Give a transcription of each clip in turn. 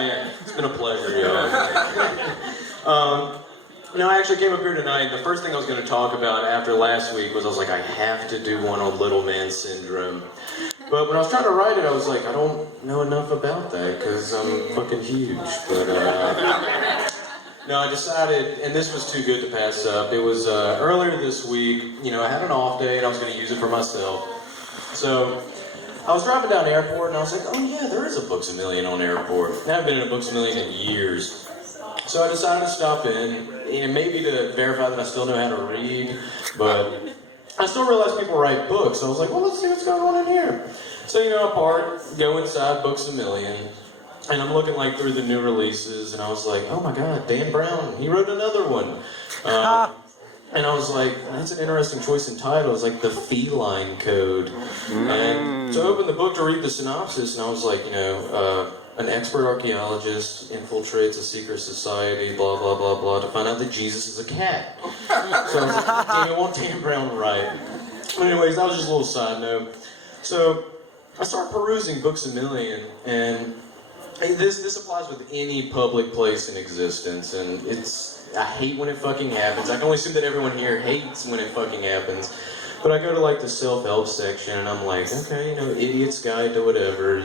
Yeah, it's been a pleasure, y'all. I actually came up here tonight, and the first thing I was going to talk about after last week was I was like, I have to do one on little man syndrome. But when I was trying to write it, I was like, I don't know enough about that because I'm fucking huge. But no, I decided, and this was too good to pass up. It was earlier this week. I had an off day, and I was going to use it for myself. So I was driving down the airport, and I was like, oh yeah, there is a Books A Million on airport. I haven't been in a Books A Million in years. So I decided to stop in, maybe to verify that I still know how to read, but I still realized people write books. So I was like, well, let's see what's going on in here. So, I go inside Books A Million, and I'm looking through the new releases, and I was like, oh my God, Dan Brown, he wrote another one. And I was like, that's an interesting choice in title. It's like The Feline Code. And so I opened the book to read the synopsis, and I was like, an expert archaeologist infiltrates a secret society, blah, blah, blah, blah, to find out that Jesus is a cat. So I was like, damn, I want Dan Brown right. But anyways, that was just a little side note. So I started perusing Books A Million, and this applies with any public place in existence, and I hate when it fucking happens. I can only assume that everyone here hates when it fucking happens. But I go to the self-help section, and I'm like, okay, idiot's guide to whatever,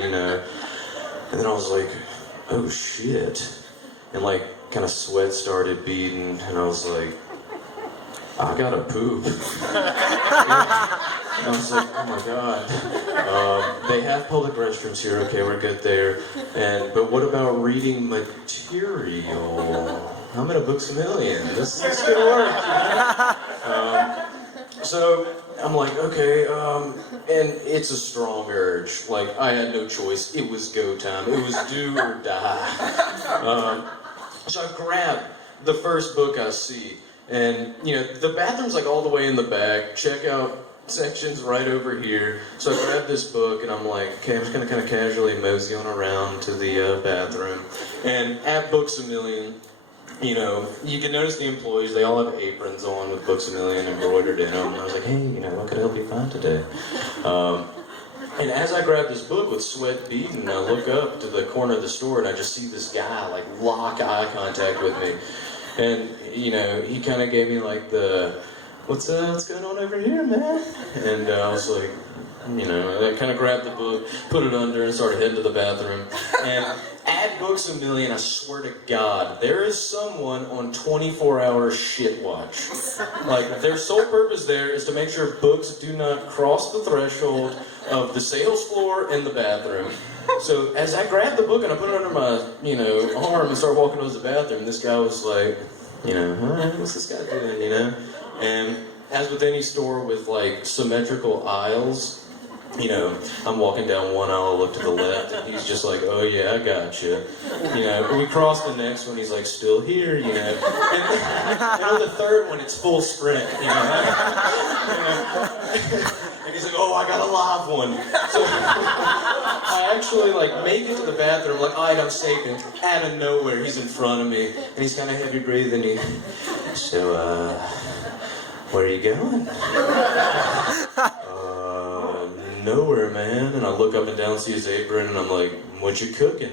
And then I was like, oh shit. And kind of sweat started beading, and I was like, I gotta poop. And I was like, oh my God. They have public restrooms here, okay, we're good there. But what about reading material? I'm in a Books A Million. This is gonna work. So I'm like, okay, and it's a strong urge. I had no choice. It was go time. It was do or die. So I grab the first book I see, and the bathroom's all the way in the back. Checkout section's right over here. So I grab this book, and I'm like, okay, I'm just gonna kind of casually mosey on around to the bathroom. And at Books A Million, you can notice the employees, they all have aprons on with Books A Million embroidered in them. And I was like, hey, what can I help you find today? And as I grab this book with sweat beading, I look up to the corner of the store, and I just see this guy, lock eye contact with me. And, he kind of gave me, what's going on over here, man? And I was like, I kind of grabbed the book, put it under, and started heading to the bathroom. And at Books A Million, I swear to God, there is someone on 24-hour shit watch. Their sole purpose there is to make sure books do not cross the threshold of the sales floor and the bathroom. So as I grabbed the book and I put it under my, arm and started walking towards the bathroom, this guy was like, what's this guy doing, And as with any store with symmetrical aisles, I'm walking down one aisle, look to the left, and he's just like, oh yeah, I gotcha. We cross the next one, he's like, still here, And on the third one, it's full sprint, And he's like, oh, I got a live one. So I actually make it to the bathroom, alright, I'm safe, and out of nowhere, he's in front of me, and he's kind of heavy breathing. So, where are you going? Nowhere, man. And I look up and down, see his apron, and I'm like, what you cooking?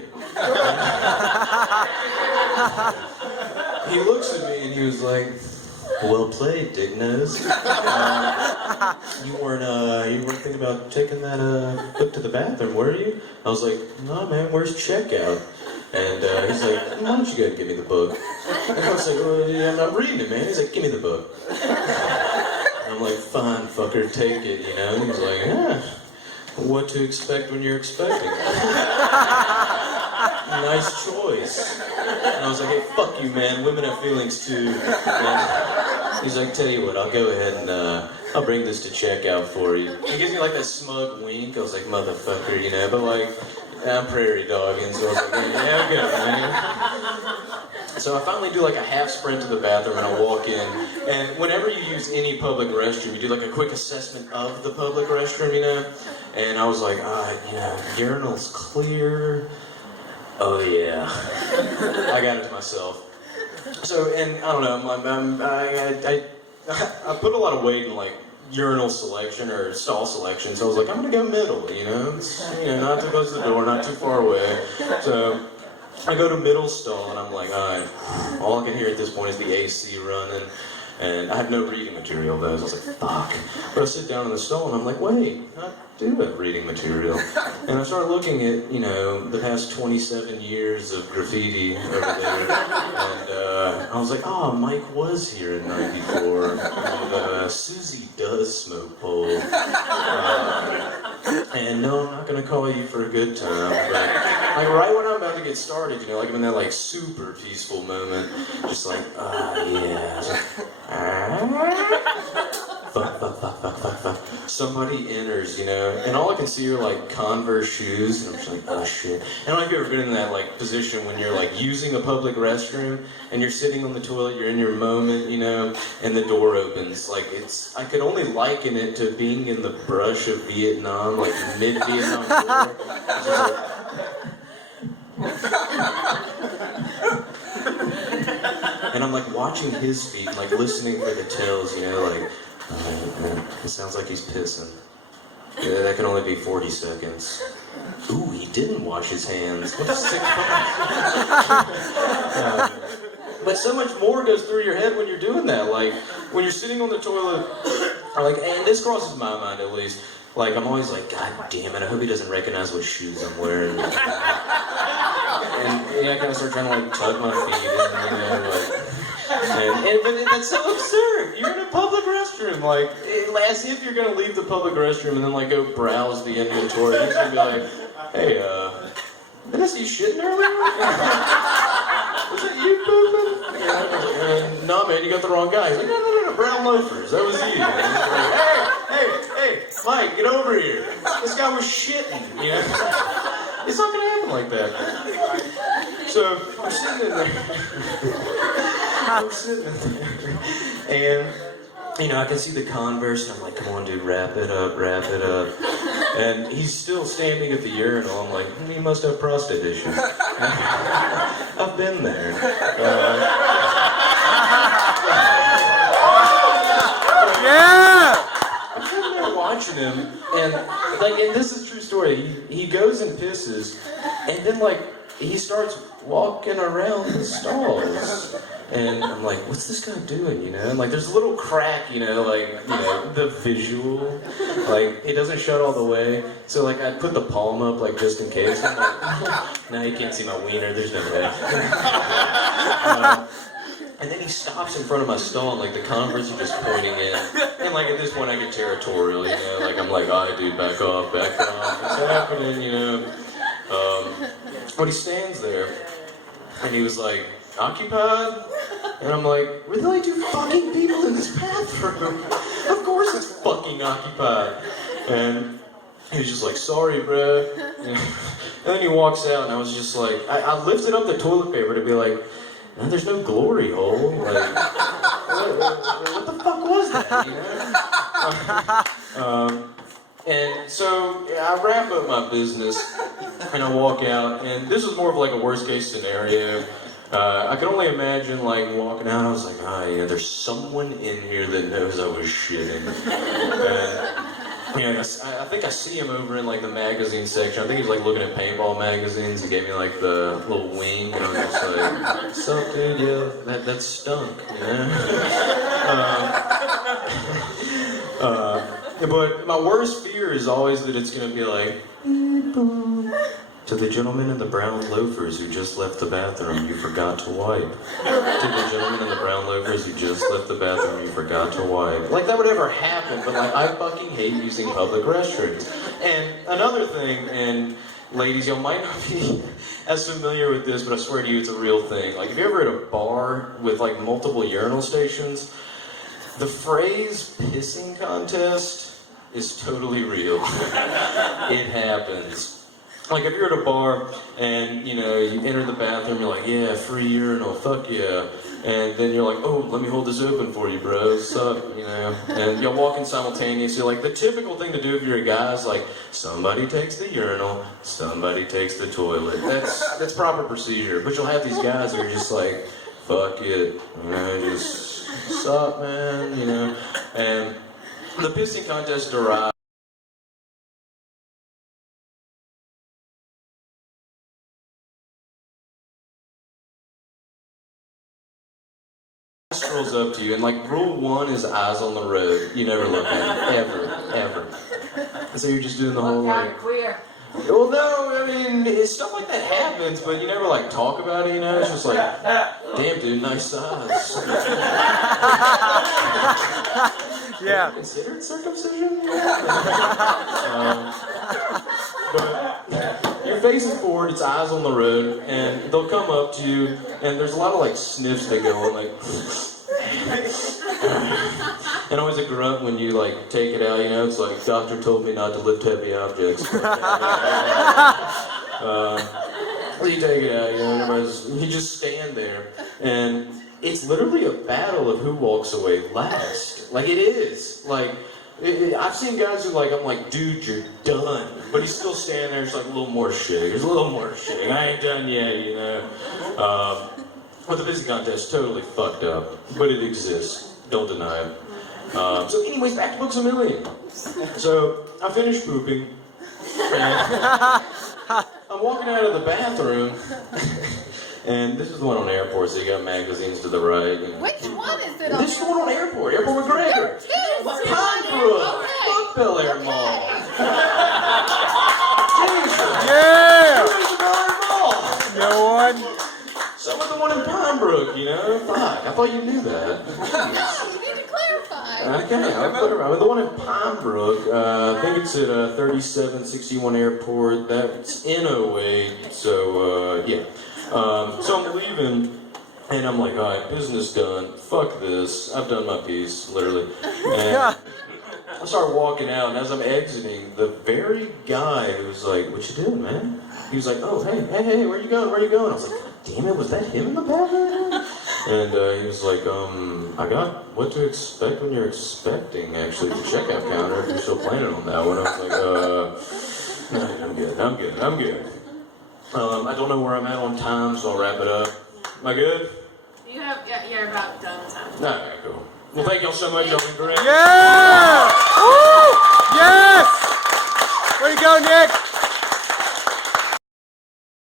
He looks at me and he was like, well played, Dick Nose. You weren't thinking about taking that book to the bathroom, were you? I was like, no, man, where's checkout? And he's like, why don't you go and give me the book? And I was like, well, yeah, I'm not reading it, man. He's like, give me the book. And I'm like, fine, fucker, take it, And he's like, yeah. What to expect when you're expecting. Nice choice. And I was like, hey, fuck you, man. Women have feelings too. And he's like, tell you what, I'll go ahead and I'll bring this to checkout for you. He gives me that smug wink. I was like, motherfucker, But I'm prairie dogging, so I was like, yeah, go, man. So I finally do a half sprint to the bathroom, and I walk in. And whenever you use any public restroom, you do a quick assessment of the public restroom, And I was like, urinal's clear. Oh yeah, I got it to myself. So, and I don't know, I put a lot of weight in urinal selection or stall selection, so I was like, I'm gonna go middle, It's, not too close to the door, not too far away. So I go to middle stall and I'm like, alright, all I can hear at this point is the AC running, and I have no reading material though, so I was like, fuck. But I sit down in the stall and I'm like, wait, I do have reading material. And I started looking at, you know, the past 27 years of graffiti over there, and I was like, oh, Mike was here in '94, and Susie does smoke pole. And no, I'm not gonna call you for a good time, but like right when I'm about to get started, you know, like I'm in that like super peaceful moment, just like, yeah. Fuck. Somebody enters, you know, and all I can see are like Converse shoes, and I'm just like, oh shit. I don't know if you've ever been in that like position when you're like using a public restroom and you're sitting on the toilet, you're in your moment, you know, and the door opens. Like I could only liken it to being in the brush of Vietnam, like mid-Vietnam War. And I'm like watching his feet, like listening for the tells, you know, like, it sounds like he's pissing. Yeah, that can only be 40 seconds. Ooh, he didn't wash his hands. What a sick but so much more goes through your head when you're doing that. Like, when you're sitting on the toilet, like, and this crosses my mind at least, like, I'm always like, God damn it, I hope he doesn't recognize what shoes I'm wearing. And yeah, I kind of start trying to, like, tug my feet in, you know, like, but that's so absurd. You're in a public restroom, like, as if you're gonna leave the public restroom and then, like, go browse the inventory. He's gonna be like, hey, did I see you shitting earlier? Was that you pooping? No, man, you got the wrong guy. He's like, no, brown loafers. That was you. Like, hey, Mike, get over here. This guy was shitting, you know? It's not gonna happen like that. So, I'm sitting in there. And, you know, I can see the Converse, and I'm like, come on, dude, wrap it up. And he's still standing at the urinal. I'm like, he must have prostate issues. I've been there. Yeah! I'm sitting there watching him, and this is a true story. He goes and pisses, and then like he starts walking around the stalls, and I'm like, what's this guy doing? You know, and like there's a little crack, you know, like the visual, like it doesn't shut all the way. So like I put the palm up like just in case. I'm like, now you can't see my wiener. There's no way. And then he stops in front of my stall, and like the Converse are just pointing in. And like at this point I get territorial, you know, like I'm like, alright dude, back off, what's happening, you know? But he stands there, and he was like, occupied? And I'm like, we're the only two fucking people in this bathroom. Of course it's fucking occupied. And he was just like, sorry, bro. And then he walks out, and I was just like, I lifted up the toilet paper to be like, no, there's no glory hole. Like, what the fuck was that, you know? And so I wrap up my business, and I walk out, and this was more of like a worst case scenario. I could only imagine like walking out, I was like, yeah, there's someone in here that knows I was shitting. And I think I see him over in like the magazine section. I think he's like looking at paintball magazines. He gave me like the little wing, and I was just like, what's up, dude? Yeah, that stunk, you know? But my worst fear is always that it's going to be like, to the gentleman in the brown loafers who just left the bathroom, you forgot to wipe. To the gentleman in the brown loafers who just left the bathroom, you forgot to wipe. Like that would ever happen, but like I fucking hate using public restrooms. And another thing, and ladies, y'all might not be as familiar with this, but I swear to you, it's a real thing. Like if you're ever at a bar with like multiple urinal stations, the phrase pissing contest is totally real. It happens. Like if you're at a bar and you know you enter the bathroom, you're like, yeah, free urinal, fuck yeah, and then you're like, oh, let me hold this open for you, bro. Sup, you know? And you'll walk in simultaneously. Like the typical thing to do if you're a guy is like, somebody takes the urinal, somebody takes the toilet. That's proper procedure. But you'll have these guys who are just like, fuck it, you know, just sup, man, you know. And the pissing contest derived strolls up to you, and like rule one is eyes on the road. You never look at him, ever. And so you're just doing the whole like. Queer. Well, no, I mean, stuff like that happens, but you never like talk about it. You know, it's just like, damn, dude, nice size. Yeah. Considered circumcision? But you're facing forward, it's eyes on the road, and they'll come up to you, and there's a lot of like sniffs that go on, like, and always a grunt when you like take it out, you know, it's like, doctor told me not to lift heavy objects. So you take it out, you know, and you just stand there, and it's literally a battle of who walks away last. Like, it is. Like, I've seen guys who, like, I'm like, dude, you're done. But he's still standing there, just like, a little more shit. There's a little more shit. I ain't done yet, you know. But the busy contest, totally fucked up. But it exists. Don't deny it. So anyways, back to Books A Million. So, I finished pooping. And I'm walking out of the bathroom. And this is the one on airport, so you got magazines to the right. You know. Which one is it on? This is the one on airport McGregor. Pinebrook. Fuck Bel Air Mall. Jesus. Yeah. Where's the Bel Air Mall? No one. Some of the one in Pinebrook, you know? Fuck, I thought you knew that. No, you need to clarify. Okay, I'll put it right. The one in Pinebrook, I think it's at 3761 Airport. That's in 08, so yeah. So I'm leaving, and I'm like, all right, business done. Fuck this. I've done my piece, literally. And I start walking out, and as I'm exiting, the very guy who's like, what you doing, man? He was like, oh, hey, where you going? I was like, God damn it, was that him in the bathroom? And he was like, I got what to expect when you're expecting, actually, the checkout counter, if you're still planning on that one. I was like, no, I'm good. I don't know where I'm at on time, so I'll wrap it up. Am I good? You're about done time. Alright, cool. Well, thank y'all so much. Y'all been great. Yeah. Woo. Yes. Way to go, Nick.